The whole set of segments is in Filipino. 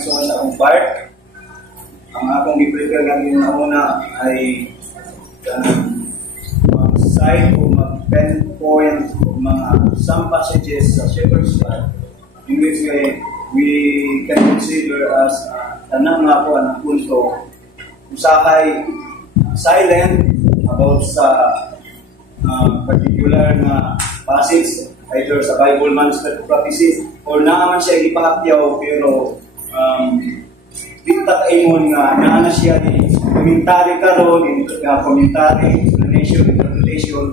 isuon sa akong part. Ang akong gi-prepare lang yung una ay mag-cite o mag-pinpoint o mga some passages sa Shepherd's Plan in which we can consider as tanang nga po ang punto usahay silent about sa particular na passage either sa Bible man sa prophecy or naaman siya ipahakyaw pero di ta kaingon nga naa siya ni commentary karon commentary explanation interpretation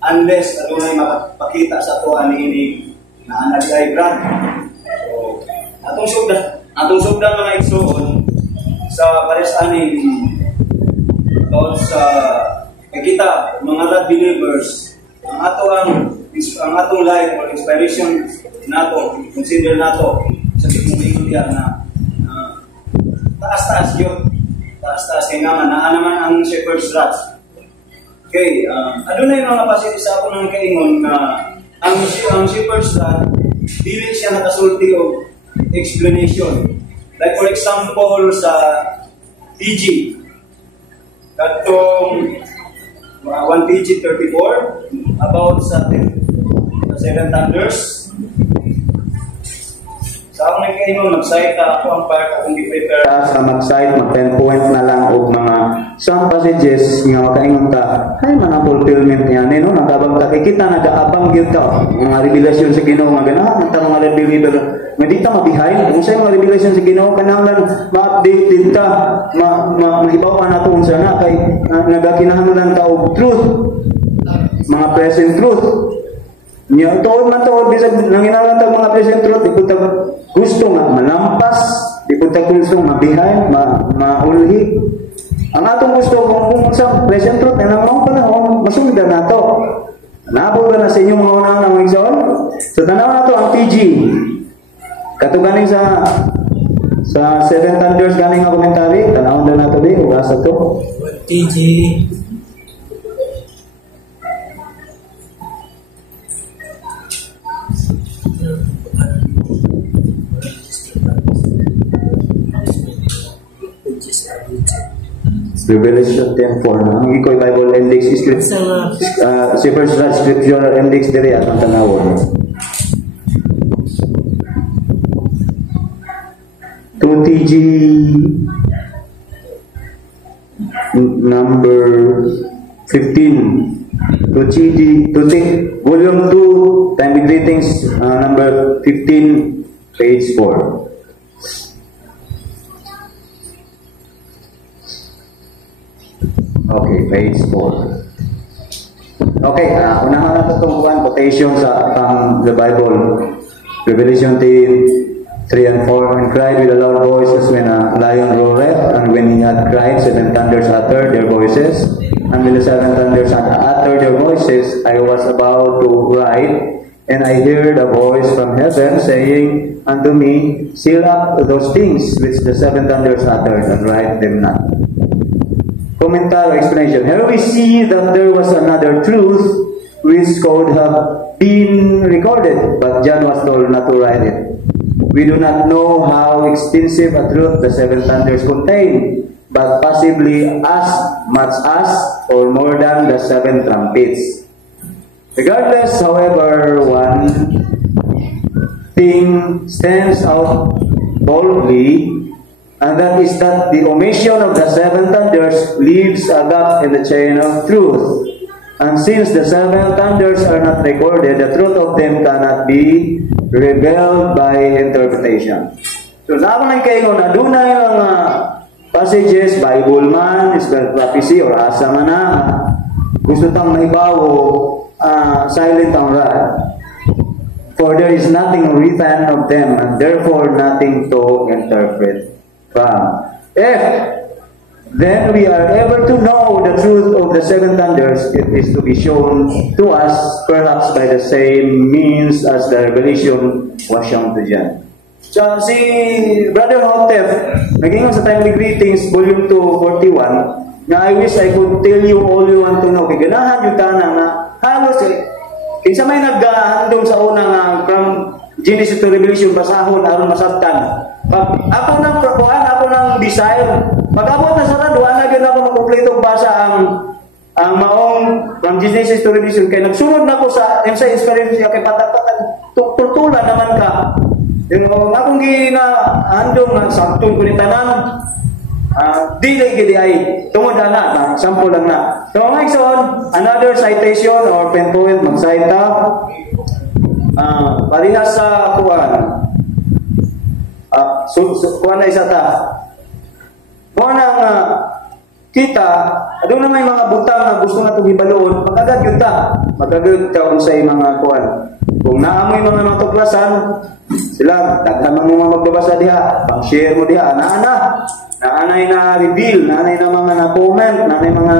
unless adunay makapakita sa ato ani na ana-diagram. So atong sugdan mga igsoon sa pares ani about sa kita mga God believers ang atong life or inspiration nato consider nato sa pagmumulya na taas-taas yun. Taas-taas kaya nga naman ang shepherd's rats. Okay, adunay mga pasig sa ako ng kaingon na ang shepherd's rat dili siya nakasulti o explanation. Like for example sa PG katong 1 PG 34 about sa Seven Thunders. Sa akong nagkaingon, mag-cite ako ang part akong gi-prepare. Sa mag-cite, mag-pinpoint na lang o mga some passages nga makaingon ka, ay mga fulfillment niya. No? Nagkabang ka, kita nag-aabang yun ka. Mga revelasyon sa Ginoo, mga ganahan, ang tanong mga believer. Hindi ka mabihay. Kung sa'yo mga revelasyon sa Ginoo, kananglan, ma-updated ka, mahibaw ka na kung sana, kay nagkakinahanglan ka o truth, mga present truth. Nya tuod man tuod bisag nanginahanglan tag mga present truth di pud gusto nga manampas di pud gusto mabihay maulhi ang atong gusto kung sa present truth na mo pala masundan nato nabo ba na sa inyong mga unang igsoon so tanaw nato ang TG kato ganing sa Seven Thunders ganing nga commentary tanaw na nato di ug asa to TG Revelation 10:4 ang iko'y Bible Index Shepherd's Rod Scriptural Index diri atong tanawon 2TG number 15 2TG volume 2 time with greetings number 15 page 4. Okay, page 4. Okay, unahan na itong quotation sa the Bible. Revelation 3 and 4. And cried with a loud voice as when a lion roareth, and when he had cried, seven thunders uttered their voices. And when the seven thunders had uttered their voices, I was about to write, and I heard a voice from heaven saying unto me, seal up those things which the seven thunders uttered, and write them not. Commentary explanation. Here we see that there was another truth which could have been recorded, but John was told not to write it. We do not know how extensive a truth the seven thunders contain, but possibly as much as or more than the seven trumpets. Regardless, however, one thing stands out boldly, and that is that the omission of the seven thunders leaves a gap in the chain of truth. And since the seven thunders are not recorded, the truth of them cannot be revealed by interpretation. So, naman ang kayo na doon na yung passages, Bible man, Spiritual prophecy, or asa man na, gusto tang maibawo, silent ang rod. For there is nothing written of them, and therefore nothing to interpret. If then we are able to know the truth of the seven thunders, it is to be shown to us perhaps by the same means as the revelation was shown to John. So si Brother Hotef, naging sa timely greetings, volume 2, 41, na I wish I could tell you all you want to know. Kaya ganahan yung tanang na halos kinsa may naghandom sa unang from Genesis to Revelation basahon aron masabtan. Pag ako nang prokuan, ako nang desire, pag abot na sa radwa na gyud ako makumpleto basa ang maong from Genesis to Revelation kay nagsunod na ko sa inspiration siya kay patapatan tutulan naman ka. Yung akong ginahandong na saktong kunitanan, dili gidi ay tungod na sample lang na. So next on, another citation or pen point mag-cite ta. Parehas sa kuan. Kuan na isa ta. Kuan ang kita, adun na may mga butang na gusto nga itong hibaloon, magagad yun ta. Magagad ka unsay mga kuan. Kung naamoy mga matuklasan, sila, daghan mga magbabasa diha, pang-share mo diha, naanay na reveal, naanay na mga na-comment, naanay mga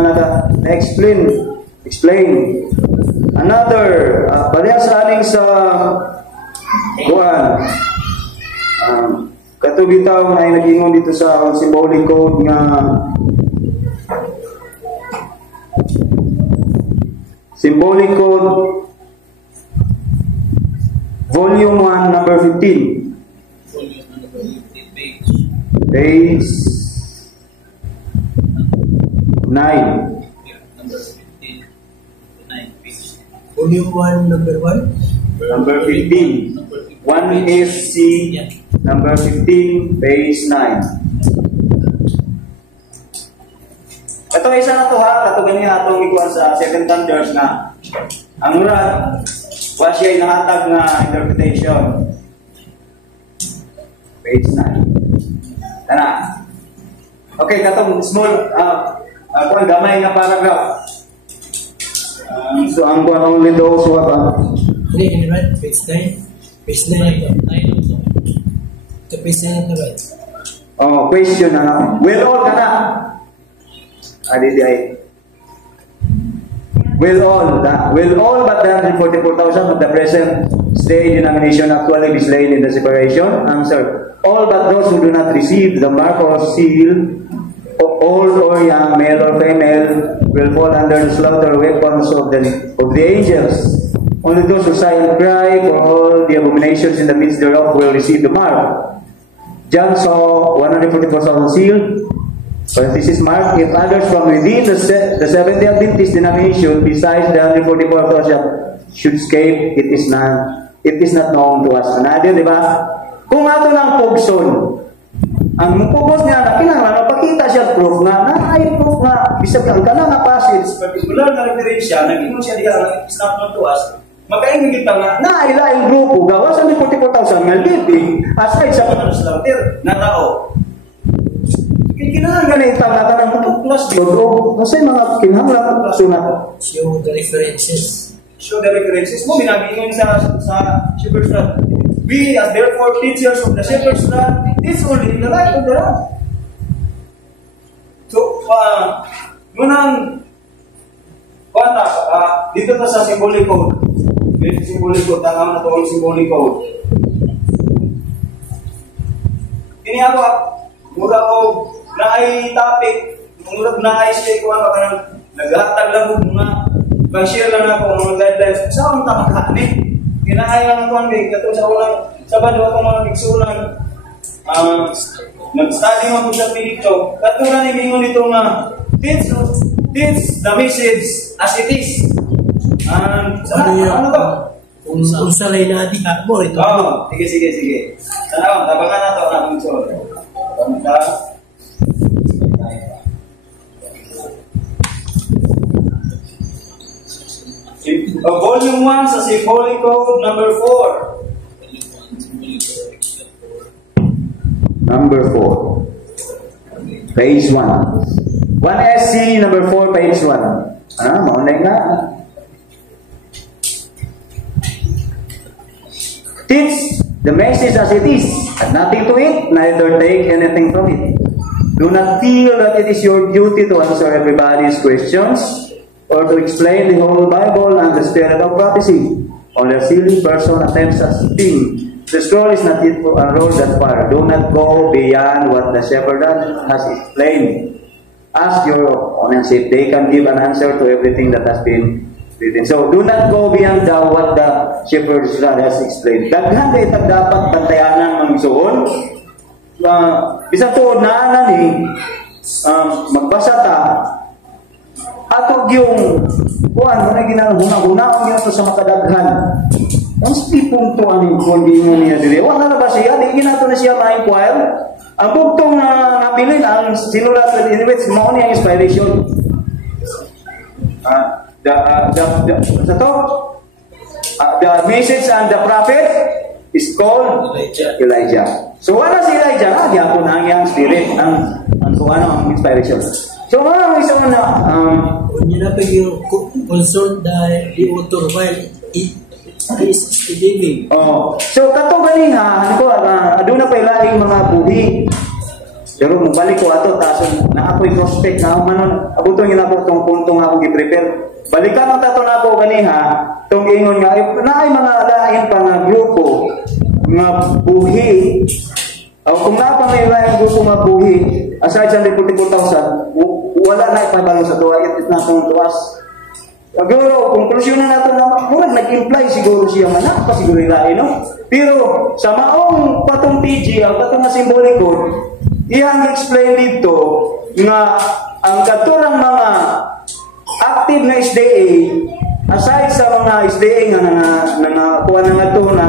explain. Another, parehas sa aning sa kuan. Katubitaw na nag-ingon dito sa symbolic code nga symbolic code volume 1 number 15 page 9 volume 1 number 1 number 15 1 SC number 15 page 9. Ito isa na to ha, ito ganyan atong ikuan sa Seven Thunders na ang murag wa siya nahatag na interpretation. Page 9. Tana. Okay, katong small kuan gamay nga paragraph. So ang kuan only those who have right, page 9. Page 9 ito. Ito page 9 ito right. Oh, question na. Will all kana? Will all but the 144,000 of the present state denomination actually be slain in the separation? Answer. All but those who do not receive the mark or seal, old or young, male or female, will fall under the slaughter weapons of the angels. Only those who sigh and cry for all the abominations in the midst thereof will receive the mark. John saw 144,000 sealed. But this is marked, if others from within the Seventh-day Adventist denomination, besides the 144,000, should escape, it is not known to us. Another, di ba? Kung ato ng pugson, ang pugos niya na kinahanglan, napakita siya proof na ay proof na, bisag ang kanang na passage, particular na referensya, nag-ingon siya diya, it's not known to us, makaingin kita nga, nailaing grupo, gawa sa 144,000 nga living, aside sa mga slaughter, na tao. Kinahanglan ita nga kanang plus dito. Kasi mga kinahanglan sunat. Show the references. Show the references mo binagingon sa Shepherd's Rod. We as therefore teachers of the Shepherd's Rod, it's only in the light of the Rod. So, ngunang dito ta sa symbolic code. Symbolic code, tama na to ang symbolic code. Kini ako, mura ko na ay topic, murag na ay siya ko ano kanang naghatag lang ko mga pag-share lang ako mga guidelines sa ang tamakani. Kinahanglan ko ang kato sa unang Sabado ako mga bigsunan nag-study mo sa dito. Katuran ni bingon dito nga teach the message as it is. Ano to? Kung salay na di mo ito. Sige. Sana tabangan na to na bigsunan. Volume 1 sa Symbolic Code number 4. Number 4. Page 1. 1SC number 4 page 1. Maunay nga. Teach the message as it is, and nothing to it, neither take anything from it. Do not feel that it is your duty to answer everybody's questions or to explain the whole Bible and the spirit of prophecy. Only a silly person attempts such a thing. The scroll is not yet unrolled that far. Do not go beyond what the shepherd has explained. Ask your opponents if they can give an answer to everything that has been So, do not go beyond what the shepherd's rod has explained. Daghan kay dapat bantayanan magsuon. Bisa tuod na ni magbasa ta ato yung kuan mo na ginahuna-huna ang ginto sa makadaghan. Ang tipong to aning kundi mo niya dili. Wala na ba siya? Di ginato na siya ma-inquire. Ang bugtong na nabilin ang sinulat in which mo niya inspiration. The message and the prophet is called Elijah. So wala si Elijah, gyapon ang iyang spirit, ang ang inspiration. So mga isa na When you yung concerned the author while he is living. Oh, so kato gani ko aduna pa ilaing mga buhi. Pero mabalik ko ato tason na ako'y prospect na manon abuton gyud ako tong punto nga akong gi-prepare. Balikan ang tato na ako ganiha, tong ingon nga naay mga lain pa nga grupo nga buhi. O kung na pa may lain grupo nga buhi, aside sa 144,000, wala na ipabalo sa tuwa, it is not on tuwas. Siguro, konklusyon na natin na murag nag-imply siguro siya manak pa siguro ilain, no? Pero sa maong patong TG, ang patong nga simboliko, iyang explain dito nga ang katurang mga active na SDA, aside sa mga SDA nga kuha na nga ito na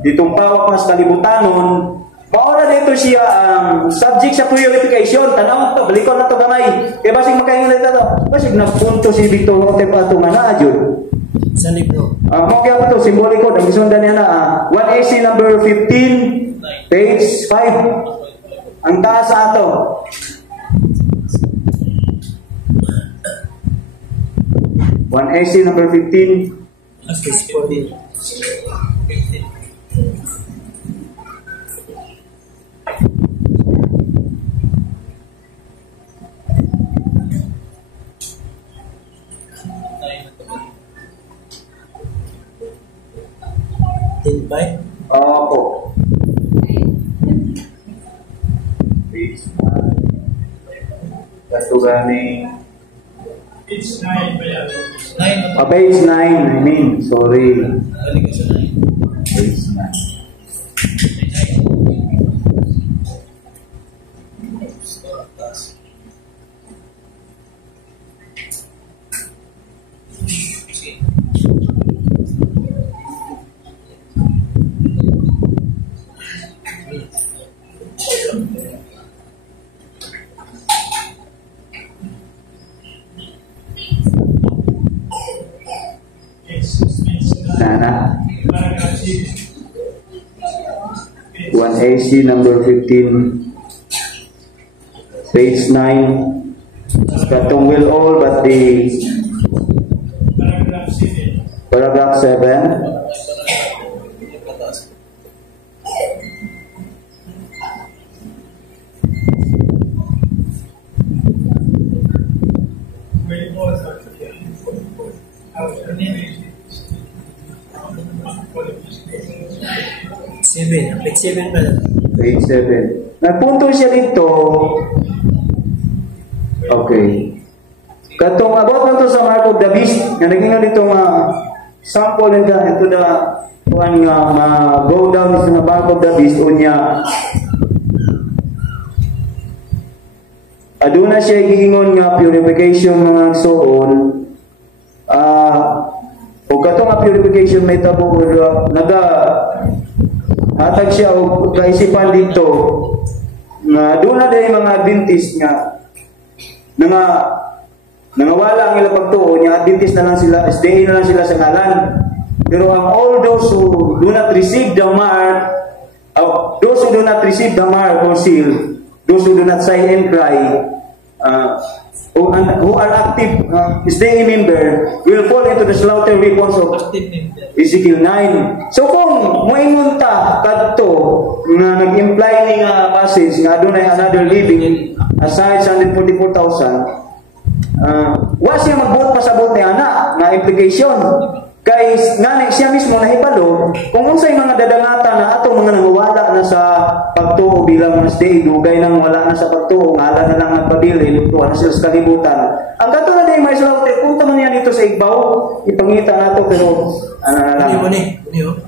ditong pawak mas kalibutanon, maura dito siya ang subject sa purification. Tanaw to, balikon na to gamay. Kaya basig makaingon na ito. Basig nagpunto si Victor Rote pa ito nga na, Jud. Sa libro. Mo kaya po ito, simboliko, ang isundan niya na 1AC number 15, page 5. Ang taas sa ato. One AC number 15. Invite? Opo. Kato gani. Page 9 ba yan? 9. Page 9, I mean. Sorry. Balik sa 9. Page 9. Nana. 1AC number 15, page 9. Katong will all but the paragraph 7. Page 7 pala. Page 7. Nagpunto siya dito. Okay. Katong about na to sa Mark of the Beast, na naging dito sample nila ito na kuan nga go down sa Mark of the Beast unya. Aduna siya giingon nga purification mga suon. O katong nga purification may tabo naga hatag siya og kaisipan dito nga doon na din mga Adventist nga nangawala ang ilang pagtuo niya. Adventist na lang sila, SDA na lang sila sa ngalan. Pero ang all those who do not receive the mark, those who do not receive the mark or seal, those who do not sign and cry, who are active SDA member will fall into the slaughter weapons of Ezekiel 9. So kung moingon ta kadto nga nag-imply ni nga passage nga adunay another living aside sa 144,000, wa siya magbuot pasabot ni ana na implication kay nga siya mismo nahibalo kung unsay mga dadangata na atong mga nangawala na sa pagtuo bilang mga stay, dugay nang wala na sa pagtuo, ngala na lang nagpabilin, tuwa na sila sa kalibutan. Ang kato na din, may sulawte, punta man yan dito sa Igbaw, ipangita na ito, pero ano na lang.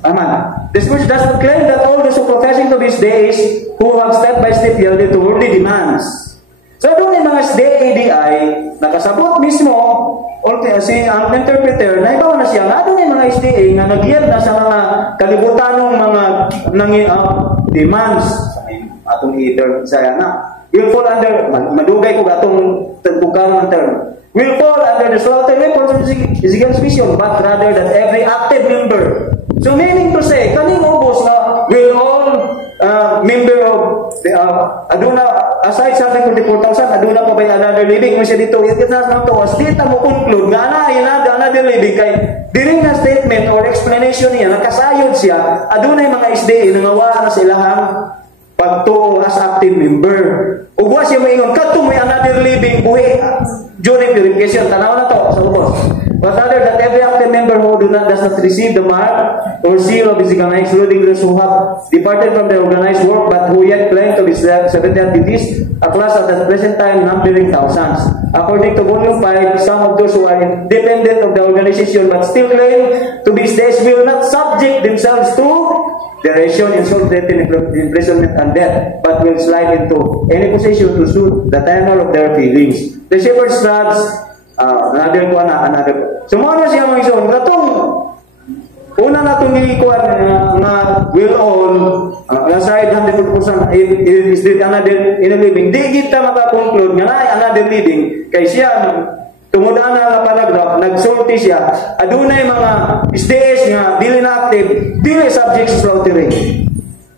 Aman. This verse does not claim that all those who professing to these days, who have step by step yielded to worldly demands. So doon yung mga SDA-ADI, nakasabot mismo, ang interpreter, naibawa na siya, nga doon yung mga SDA nga nag-yield na sa mga kalibutanong mga demands atong either saya na. Will fall under, madugay ko atong tagbukan ng term. Will fall under the slaughter report of Ezekiel's vision, but rather that every active member. So meaning to say, kaning ubos na will all member of aduna aside sa 44,000 aduna pa ba another living mo siya dito it is not to as dita mo conclude nga another living kay diri nga statement or explanation niya nakasayod siya aduna yung mga SDA nangawa na sa ilahang pagtuo as active member ug wa siya moingon kadto may another living buhi during purification tanaw na to sa ubos. But rather that every active member who does not receive the mark or seal of his organized, including those who have departed from the organized work but who yet claim to be Seventh-day Adventists, a class at the present time numbering thousands. According to volume 5, some of those who are independent of the organization but still claim to be states will not subject themselves to duration, insult, imprisonment, and death, but will slide into any position to suit the tenor of their feelings. The shepherd's rods, another. So, mo na siya mga ison. Katong, una na itong ikuan na will all, aside 100% is there another in a living. Di kita makakonclude nga na another living. Kay siya, tumudaan na paragraph, nagsulti siya, adunay mga SDS nga, dili na active, dili subject sa slaughtering.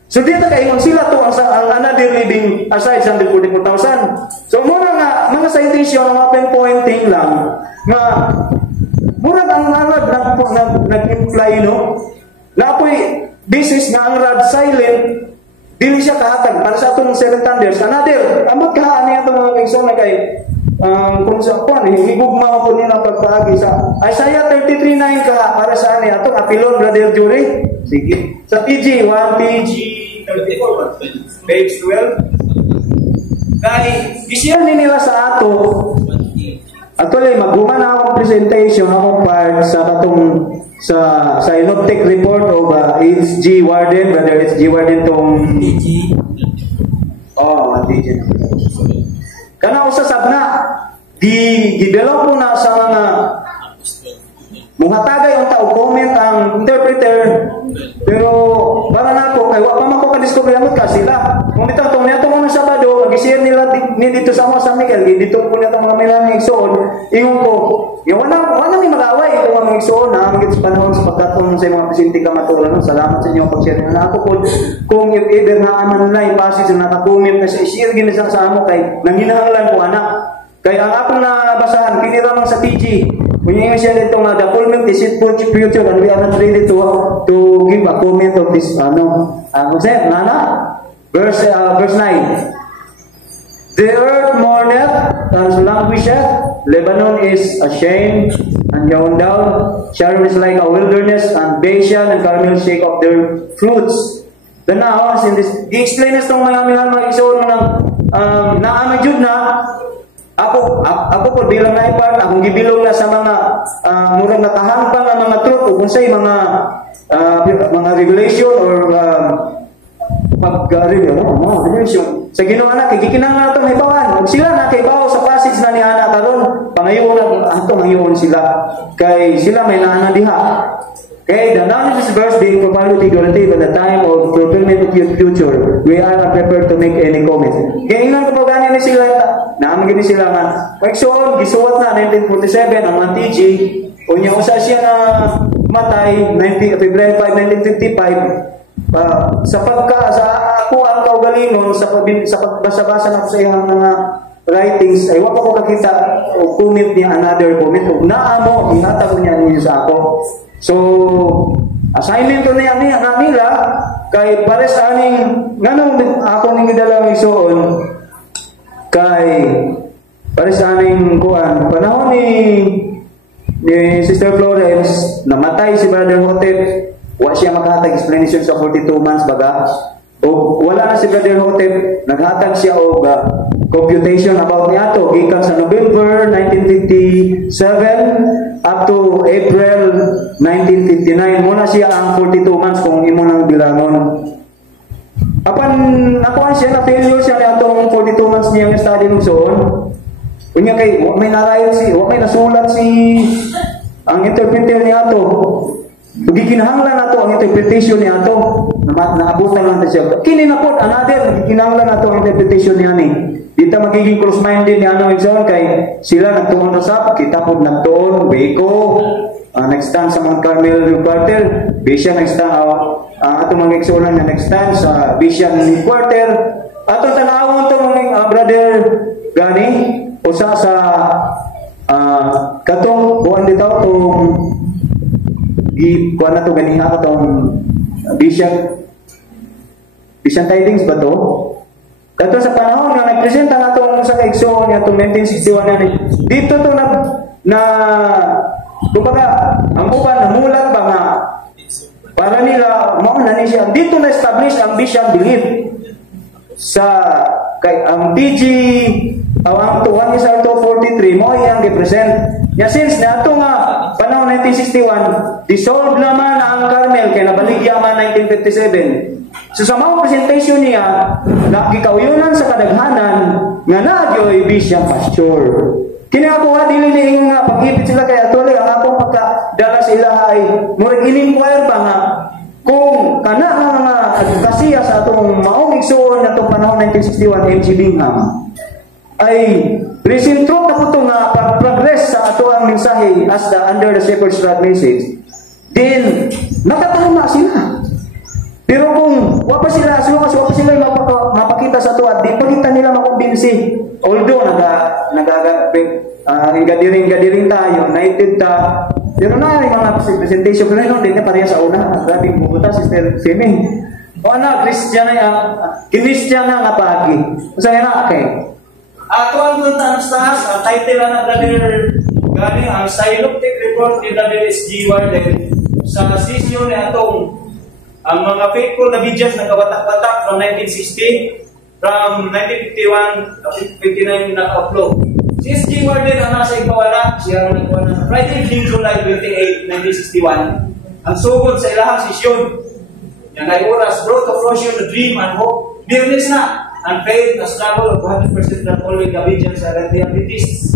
So dito kaingon sila to ang another living aside sa 144,000. So muna nga mga citation mga pinpointing lang nga murag ang rad nag-imply no na ako'y basis nga ang rad silent dili siya kahatag para sa atong seven thunders another amot kahaan niya itong mga kaigsoon na kay kung sa kuan higugma ko nila pagpaagi sa Isaiah 33:9 ka para sa ani atong apilon brother Jury sige sa PG 1 PG 34 page 12 kay i-share ni nila sa ato actually maguma na akong presentation akong part sa katong sa synoptic report of H.G. Warden brother H.G. Warden tong PG PG kana usasab na gi-develop na sa mga muhatagay ang tao comment ang interpreter pero para nako kay wa pa man ko ka-discover amot ka sila kung dito tong niya mga Sabado mag-share nila dito sa mga San Miguel dito ko niya mga milang igsoon ingon ko yung wala ni mag-away ito mga igsoon na magit sa panahon sa pagkatong sa mga presidente ka matulan salamat sa inyo pag-share na ako po kung if ever na aman na i-passage na naka-comment na sa i-share gina sa amo kay nanginahanglan ko anak kaya ang akong nabasahan pinira sa PG kunya siya dito nga the fulfillment is it future and we are not ready to give a comment of this verse 9 the earth mourneth and languisheth Lebanon is ashamed and hewn down Sharon is like a wilderness and Bashan and Carmel shake of their fruits the nouns in this i-explain na itong mga isuon ng naamay jud na ako po bilang naipart, akong gibilong na sa mga murang nakahangpang ang mga truth o kung sa'y mga regulation or regulation. Sa ginawa na, kikikinang na ito naibawan. Huwag sila na kaibaw sa passage na ni Ana karon pangayon na ito ngayon sila. Kay sila may naana diha. Okay, the noun of this verse being properly figurative at the time of fulfillment of your future, we are not prepared to make any comment. Kaya ilan kapag ganin ni sila, naamagin ni sila nga, Pagsoon, gisuwat na 1947 ang mga TG, o niya usa siya na matay, February 5, 1955, sa ako ang kaugalingon, sa pagbasa-basa na sa iyang mga writings, ay wala ko kakita o comment niya another comment, o naamo, inata ko niya niyo sa ako. So, assignment ko na nila kay pares aning nganong ako ning dalang isuon kay pares aning kuan panahon ni Sister Florence namatay si Brother Hotep wa siya makahatag explanation sa 42 months baga O wala na si Brother Hotep, naghatag siya og computation about niato gikan sa November 1957 up to April 1959. Muna siya ang 42 months kung imo nang bilangon. Apan ako siya na failure siya niatong 42 months niya nga study nugsoon. Unya kay wa may nasulat si ang interpreter niato. Gikinahanglan nato ang interpretation niya ato. Naabutan lang siya. Kini na po another gikinahanglan nato ang interpretation niya ni. Dita magiging cross-minded ni ano igsoon kay sila nagtuon na sa kita pod nagtuon Waco, next time sa Mount Carmel Quarter, Vision next time ato mga igsoon na next time sa Vision Quarter. Ato tanawon to mga brother gani usa sa katong buwan dito tong kuha na ito ganiha ka itong Vision Tidings ba ito? Ito sa panahon na nagpresenta na itong sa kaigsoon niya itong 1961 na dito ito kumbaga ang uban namulat ba nga para nila mauna ni siya dito na-establish ang Vision Belief sa kay ang TG ang 1 is 43 mo iyang represent ya since na ito nga panahon 1961 dissolved naman ang Carmel kay nabaligya man 1957 so sa mga presentation niya nakikauyonan sa kadaghanan nga nagyoy Vision Pasture kini ako dili nga pag-ipit sila kay atuloy ang akong pagkadala sa ilaha ay murag in-inquire ba nga kung kana nga advokasya sa atong maong igsoon na itong panahon 1961 MG Bingham ay recent truth na po ito nga pag-progress sa ato ang mensahe as under the Shepherd's Rod message then nakatama sila pero kung wapa sila mapakita sa tuwa di pagkita nila makumbinsi although gadiring tayo united ta pero na yung mga presentation pero yun din niya pareha sa una grabing bubuta Sister Simi o na Christian na nga pagi sa nga kay ato ang punta ang title na brother galing ang Synoptic Report ni Brother S.G. Warden sa session ni atong ang mga faithful na videos na kawatak-watak from 1960 from 1951 59 na upload. Si S.G. Warden ang nasa ikawala siya ang ikawala Friday, July 28, 1961 ang sugod sa ilahang sesyon yan ay oras brought to fruition the dream and hope nearness na and faith the struggle of 100% not only the visions and the Adventists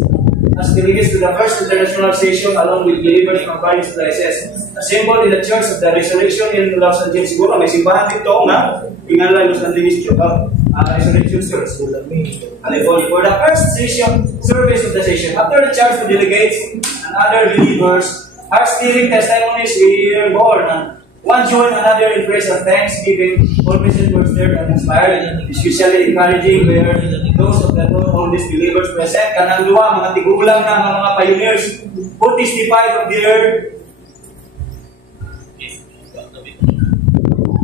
as delegates to the first international session along with believers from various places. Assembled in the Church of the Resurrection in Los Angeles. Siguro may simbahan dito nga pingalan Los Angeles Resurrection Church. And for the first session, service of the session, after the church delegates and other believers are stealing testimonies we born and one join another in praise and thanksgiving. All present were stirred and inspired, especially encouraging were those of the oldest believers present. Kanang duwa, mga tigulang na mga pioneers who testified of their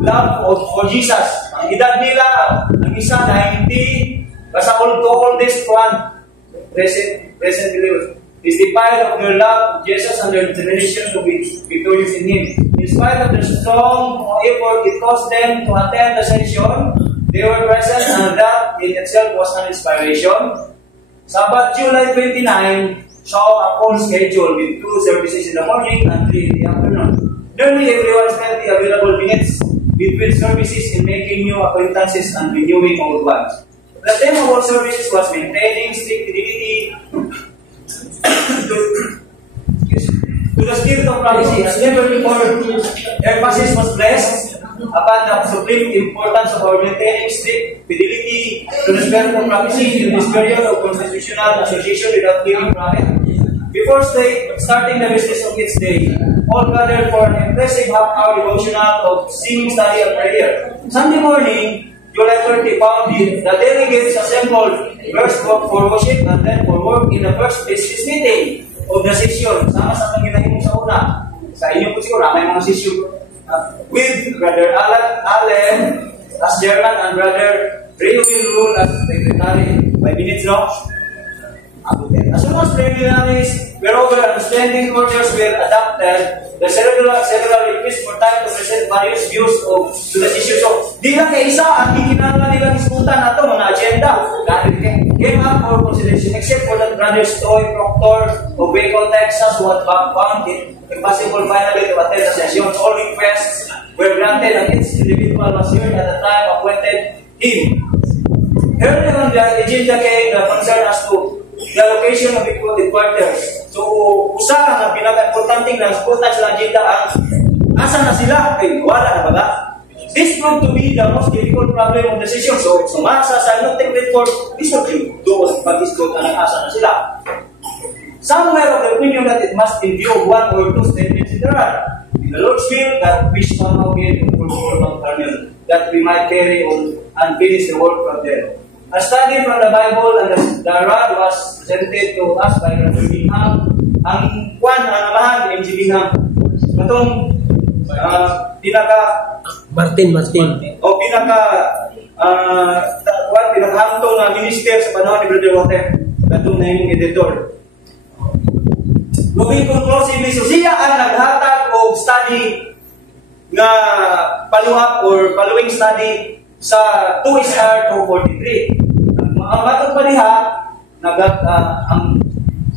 love for Jesus. Ang edad nila, ang isa 90, basta oldest one, present believers. Testified of their love of Jesus and their determination to be victorious in Him. In spite of their strong effort it cost them to attend the session, they were present and that in itself was an inspiration. Sabbath, July 29, saw a full schedule with 2 services in the morning and 3 in the afternoon. Nearly everyone spent the available minutes between services in making new acquaintances and renewing old ones. The theme of all services was maintaining strict fidelity to the spirit of prophecy. As never before, emphasis was placed upon the supreme importance of our maintaining strict fidelity to the spirit of prophecy in this period of constitutional association without giving profit. Before starting the business of its day, all gathered for an impressive half-hour devotional of singing, study, and prayer. Sunday morning, July 30, found the delegates assembled first for worship and then for work in the first business meeting of the session. Sama sa pagkinahin mo sa una. Sa inyo po siguro, may mga session. With Brother Allen as chairman and Brother Ray will rule as secretary. 5 minutes, no? As soon as preliminaries Whereover understanding orders were adopted, the several requests for time to present various views to the issue. So, di lang kay isa ang gikinahanglan nilang iskutan nato mga agenda. Came up for consideration, except for that brothers Toy, Proctor, of Waco, Texas, who had found it impossible finally to attend the session. All requests were granted and each individual was heard at the time appointed him. Early on the agenda came the concern as to the location of headquarters. So, usa nga pinaka-importante na iskutan sa agenda ang asa na sila? Ay, wala na ba ba? This proved to be the most difficult problem of the session. So, sumasa sa noting report, this would be doon pag-iskutan ang asa na sila. Some were of the opinion that it must in view of one or two statements in the rod. In the Lord's will, that we somehow get a full Mount Carmel, that we might carry on and finish the work from there. A study from the Bible and the rod was presented to us by Brother Bingham. Ang kwan, ang amahan, M.G. Bingham. Itong Martin. O pinakahantong na minister sa panahon ni Brother Walter. Ito na yung editor. Moving conclusively, so siya ang naghatag o study nga follow-up or following study sa 2 SR 243. Ang batong pa niya, ang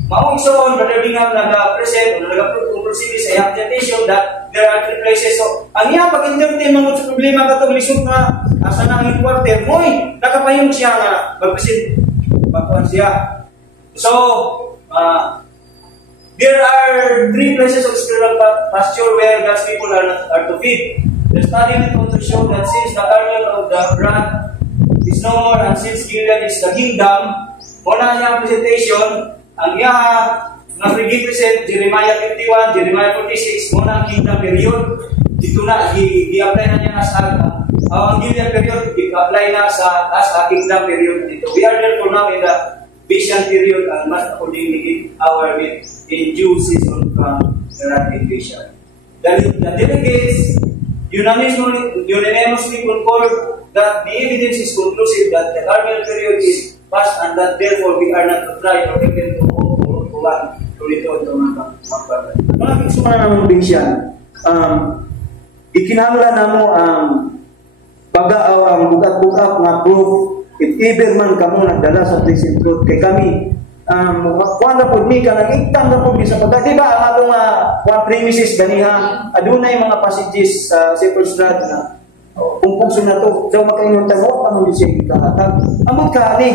maong isoon, Brother Bingham nag-present o nag-conclusive sa presentation that there are 3 places. So, ang iya pag-interview mga sa problema ka itong lisod na asa na ang headquarter, nakapayong siya nga mag-present. Bakuan siya. So, there are 3 places of spiritual pasture where God's people are to feed. The study went on to show that since the kernel of the brand is no more and since Gilead is the kingdom, muna niya ang presentation, ang iya nag-represent Jeremiah 51, Jeremiah 46, muna ang kingdom period. Dito na, i-apply na niya sa ang Gilead period, i-apply na sa kingdom period dito. We are therefore now in the vision period and must accordingly our in due season from the rapid vision. The delegates unanimously concurred that the evidence is conclusive that the Carmel period is past and that therefore we are not to try or even to return to mga Mga namang vision, ikinahanglan na mo ang pag-aaw ang bukat-bukat nga proof if ever man kamo nagdala sa present truth kay kami kuan na pud mi ka nagigtang na pud mi sa pagka di ba ang atong one premises ganiha adunay mga passages sa Second Strad na kung pugso na to daw makaingon tanong pa mo siya ikahatag among kani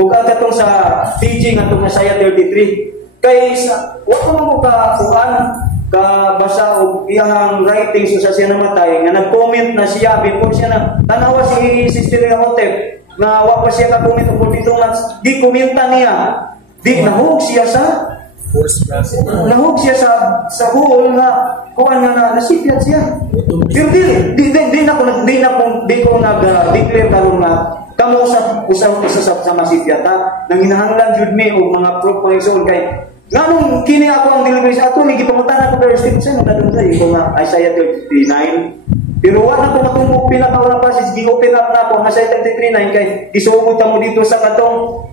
ug atong sa teaching atong Isaiah 33 kay sa wa mo ka kuan ka basa og iyang writings sa siya namatay nga nag-comment na siya before siya na tanawa si Sister Hotep na wa pa siya ka-comment og ditong di komenta niya di nahug siya sa sa hole nga kuan nga nasipyat siya pero di ko nag-declare karon nga kamo usab sa masipyata nang hinahanglan jud mi og mga proposal kay nganong kini ako ang delivery sa ato ni gipangutan ako verse 6 na dadun sa iko nga Isaiah 39 pero wala ko matungkol pinakawalang passage gi-open up na ako nga Isaiah 33:9 kay gisugod ta mo dito sa katong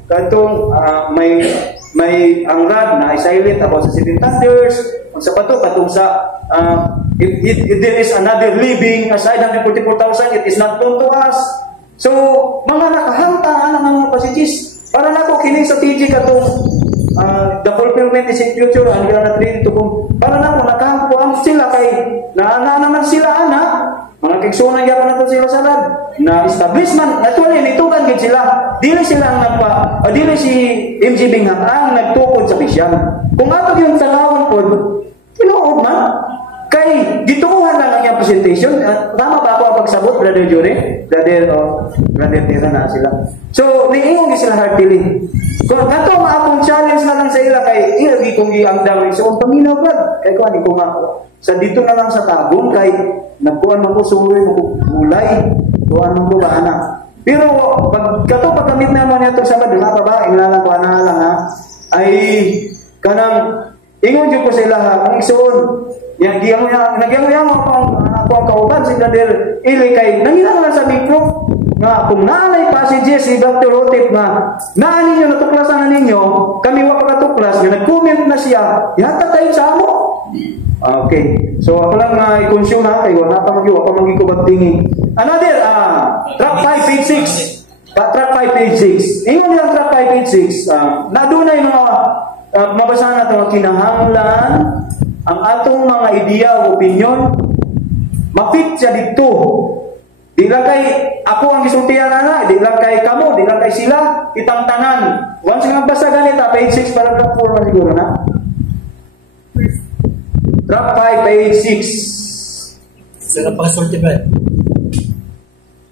may ang rod na silent about sa 7 thunders sa pato katong sa if there is another living aside ng 44,000 it is not known to us so mga nakahangtaan ang mga passages para nako kini sa TG katong the fulfillment is in future and we are not ready to come para nako nakahampuan sila kay naman sila mga kigsunan gyapon nato sila sa rod na establishment actually nitugan gid sila dili sila ang dili si M.G. Bingham ang nagtukod sa bisyan kung ato yung salawon pod tinuod man kay gituuhan lang ang presentation tama ba ako ang pagsabot brother Jory brother Tira na sila so niingon sila heartily kung kato maakong challenge na lang sa ila kay ilagi kong iangdang so paminaw brad kay ko ani ko nga sa dito na lang sa tabong kay nagkuhan mo ko suloy mo mulay kuhan mo ko ana pero pag gamit naman niya sa madala pa ba inglalang ko ana lang ay kanang ingon jud ko sa ila ang isuon nagyang ako ang kauban si brother ili kay nanginahanglan sa mikro nga kung naanay passages si Dr. Otip nga naan ninyo natuklasan na ninyo, kami wa pagkatuklas, nga nag-comment na siya, yata tayo sa amo. Okay. So ako lang i-consume na kayo, wala pa magigubag tingin. Another, track 5, page 6. Track 5, page 6. Ingon nilang track 5, page 6. Nadunay mga mabasahan natin ang kinahanglan, ang atong mga ideya o opinion, mapit siya dito. Di lang kay ako ang gisultihan na, di lang kay kamo, di lang kay sila, kitang tanan. Once nga basa ganita, page 6, paragraph 4 man siguro na. Track 5, page 6. Sila pa-sorti ba?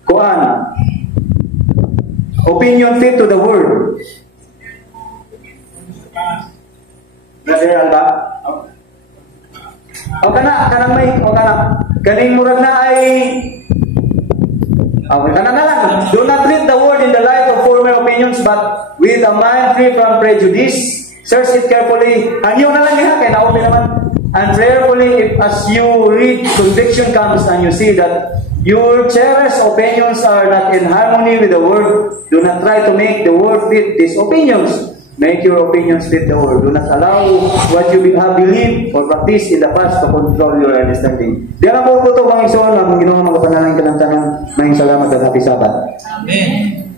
Kuan. Opinion fit to the word. Brother Alba? O kanang may, o kaning murag na ay okay, kana na lang. Do not read the word in the light of former opinions, but with a mind free from prejudice. Search it carefully. Ang yun na lang niya, kaya na-open naman. And prayerfully, if as you read, conviction comes and you see that your cherished opinions are not in harmony with the word, do not try to make the word fit these opinions. Make your opinions fit the word. Do not allow what you have believed or practiced in the past to control your understanding. Di alam po po ito, bang isuon, ang ginawa mga panalangin ka ng tanong, maing salamat at happy Sabbath. Amen.